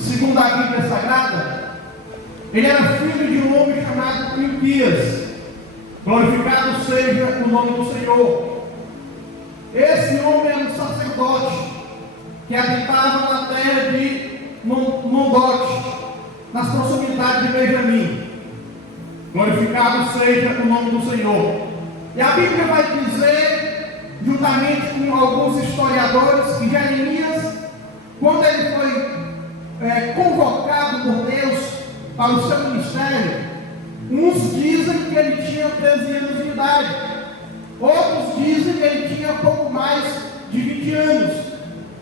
segundo a Bíblia Sagrada, ele era filho de um homem chamado Hilquias. Glorificado seja o nome do Senhor. Esse homem era um sacerdote que habitava na terra de Mondote, nas proximidades de Benjamim. Glorificado seja o nome do Senhor. E a Bíblia vai dizer, juntamente com alguns historiadores, que Jeremias, quando ele foi convocado por Deus para o seu ministério, uns dizem que ele tinha 13 anos de idade, outros dizem que ele tinha pouco mais de 20 anos.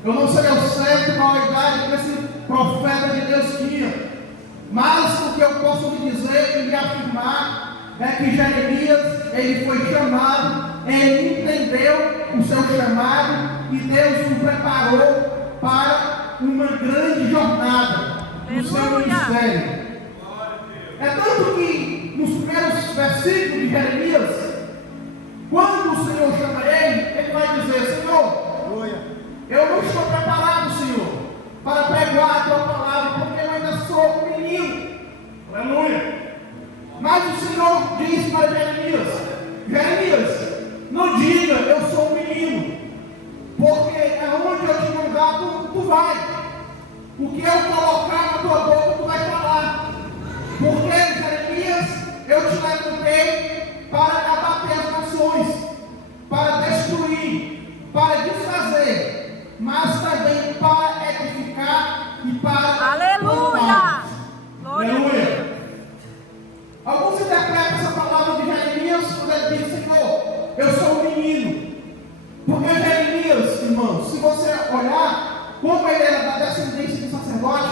Eu não sei ao certo qual a idade que esse profeta de Deus tinha, mas o que eu posso lhe dizer e lhe afirmar é que Jeremias, ele foi chamado, ele entendeu o seu chamado e Deus o preparou para uma grande jornada no seu ministério. É tanto que nos primeiros versículos de Jeremias, quando o Senhor chama ele vai dizer: Senhor, eu não estou preparado, Senhor, para pregar a tua palavra, porque eu ainda sou um menino. Aleluia. Mas o Senhor diz para Jeremias: Jeremias, não diga eu sou um menino, porque aonde eu te mandar, tu vai. O que eu colocar na tua boca, tu vai falar. Porque, Jeremias, eu te levantei para abater as nações, para destruir, para desfazer, mas também para edificar e para aleluia! Aleluia! Alguns interpretam essa palavra de Jeremias quando ele diz: Senhor, eu sou um menino. Porque Jeremias, irmãos, se você olhar como ele era da descendência de sacerdote,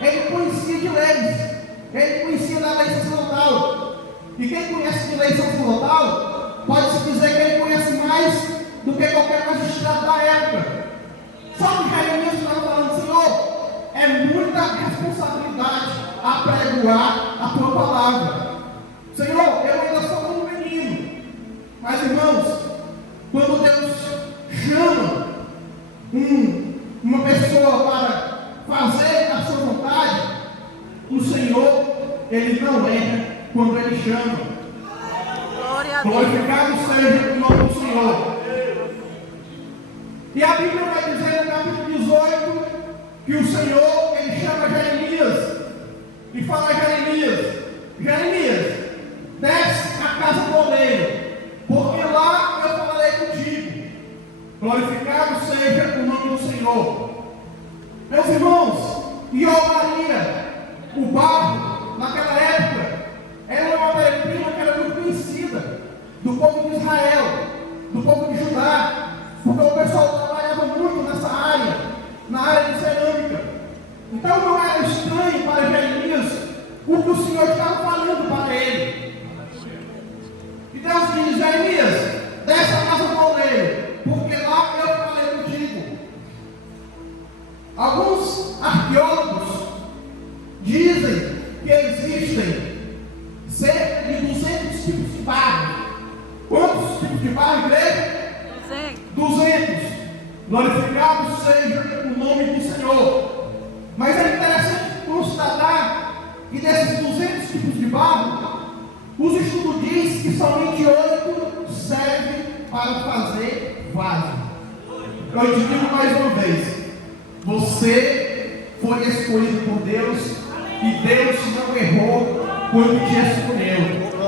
ele conhecia de leis. Ele conhecia da lei sacerdotal. E quem conhece de lei sacerdotal, pode-se dizer que ele conhece mais do que qualquer magistrado da época. Só que Jeremias estava falando: Senhor, é muita responsabilidade apregoar a tua palavra. Senhor, eu ainda sou um menino. Mas, irmãos, quando Deus chama uma pessoa para fazer a sua vontade, o Senhor, ele não erra quando ele chama. Glorificado seja o nome do Senhor. E a Bíblia vai dizer no capítulo 18 que o Senhor, ele chama Jeremias e fala a Jeremias: Jeremias, desce a casa do oleiro, porque lá eu falarei contigo. Glorificado seja o nome do Senhor. Meus irmãos, e Maria, o barro, naquela época, era uma matéria-prima que era muito conhecida do povo de Israel, do povo de Judá, porque o pessoal trabalhava muito nessa área, na área de cerâmica. Então não era estranho para Jeremias o que o Senhor estava falando para ele. E Deus diz: Jeremias, desce a casa do oleiro, porque lá eu falei contigo. Alguns arqueólogos dizem que existem cerca de 200 tipos de barro. Quantos tipos de barro, igreja? 200. Glorificado seja o nome do Senhor. Mas é interessante constatar que desses 200 tipos de barro, os estudos dizem que somente 8 servem para fazer vaso. Eu te digo mais uma vez: você foi escolhido por Deus, e Deus não errou quando te escolheu.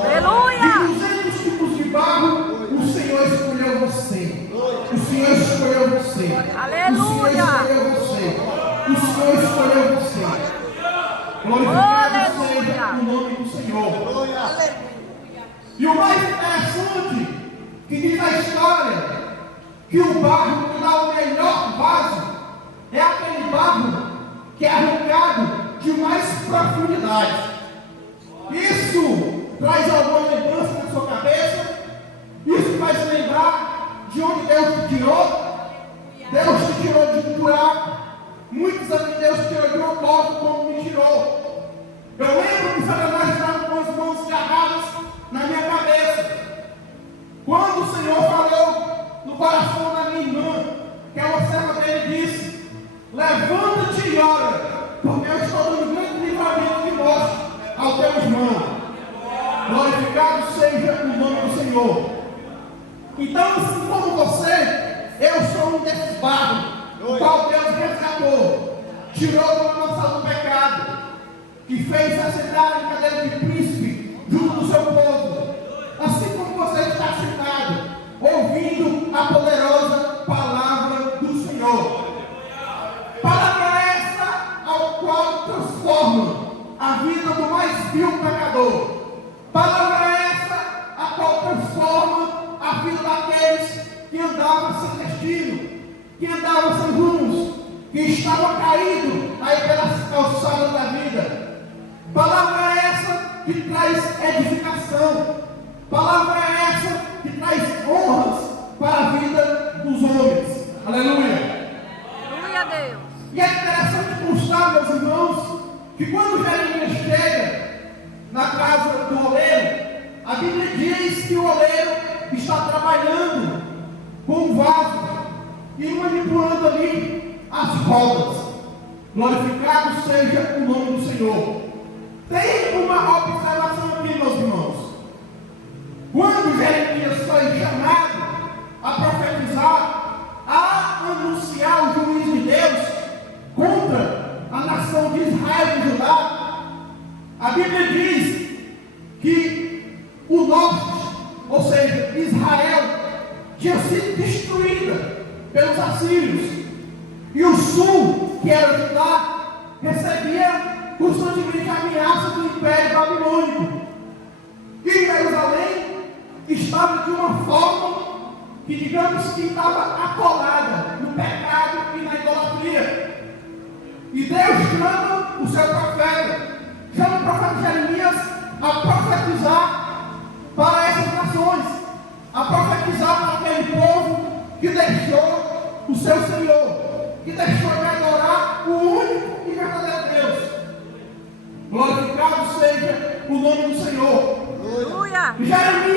Aleluia! De 200 tipos de barro, o Senhor escolheu você. O Senhor escolheu você. Aleluia! O Senhor escolheu você. O Senhor escolheu você. Glorificado seja o nome do Senhor. E o mais interessante, que diz a história, que o barro que dá o melhor vaso é aquele barro que é arrancado de mais profundidade. Isso traz alguma lembrança na sua cabeça? Isso faz lembrar de onde Deus te tirou? Deus te tirou de um buraco. Muitos anos Deus te tirou de uma porta, como me tirou. Eu lembro que Satanás estava com as mãos agarradas na minha cabeça. Quando o Senhor falou no coração da minha irmã, que é uma serva dele, disse: levanta-te e ora, porque eu meu irmão. Glorificado seja o nome do Senhor. Então, assim como você, eu sou um desses barros, o qual Deus resgatou, tirou da nossa do pecado, que fez assentar em cadeira de príncipe junto do seu povo. Assim como você está sentado, ouvindo a poderosa palavra do Senhor. Palavra essa ao qual transforma a vida do mais vil pecador. Palavra essa a qual transforma a vida daqueles que andavam sem destino, que andavam sem rumos, que estavam caídos aí pelas calçadas da vida. Palavra essa que traz edificação. Palavra essa que traz honras para a vida dos homens. Aleluia. Aleluia a Deus. E é interessante constar, meus irmãos, que quando Jeremias chega na casa do oleiro, a Bíblia diz que o oleiro está trabalhando com o vaso e manipulando ali as rodas. Glorificado seja o nome do Senhor. Tem uma observação aqui, meus irmãos. Quando Jeremias foi chamado a profetizar, a anunciar o juízo de Deus contra a nação de Israel e Judá, a Bíblia diz que o norte, ou seja, Israel, tinha sido destruída pelos assírios, e o sul, que era Judá, recebia constantemente a ameaça do Império Babilônico. E Jerusalém estava de uma forma que, digamos que estava atolada no pecado e na idolatria. E Deus chama o seu profeta, chama o profeta Jeremias a profetizar para essas nações, a profetizar para aquele povo que deixou o seu Senhor, que deixou de adorar o único e verdadeiro Deus. Glorificado seja o nome do Senhor. Aleluia. Jeremias